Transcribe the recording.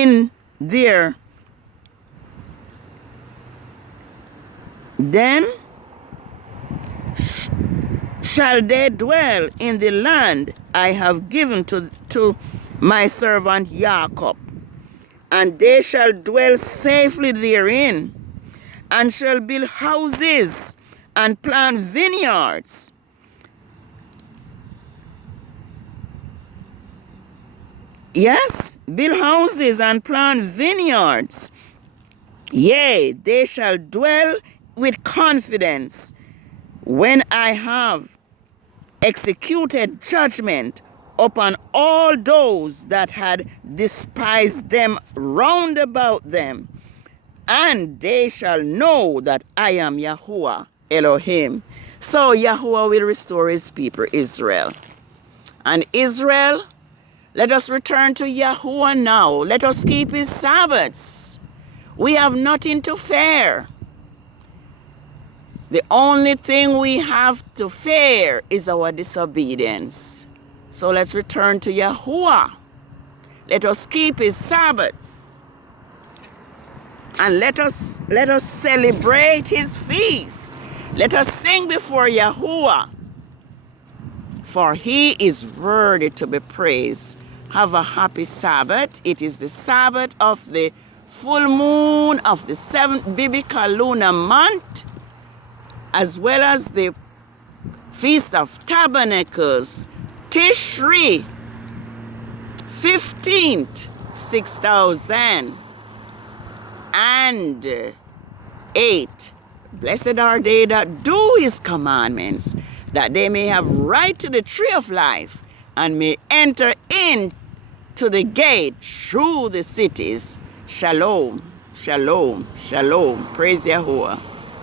in there, then shall they dwell in the land I have given to my servant Jacob, and they shall dwell safely therein, and shall build houses and plant vineyards. Yes, build houses and plant vineyards. Yea, they shall dwell with confidence when I have executed judgment upon all those that had despised them round about them. And they shall know that I am Yahuwah Elohim. So Yahuwah will restore his people, Israel. And Israel, let us return to Yahuwah now. Let us keep his Sabbaths. We have nothing to fear. The only thing we have to fear is our disobedience. So let's return to Yahuwah. Let us keep his Sabbaths. And let us celebrate his feast. Let us sing before Yahuwah. For he is worthy to be praised. Have a happy Sabbath. It is the Sabbath of the full moon of the 7th biblical lunar month, as well as the Feast of Tabernacles, Tishri, 15th, 6008. Blessed are they that do his commandments, that they may have right to the tree of life, and may enter in to the gate through the cities. Shalom, shalom, shalom. Praise Yahuwah.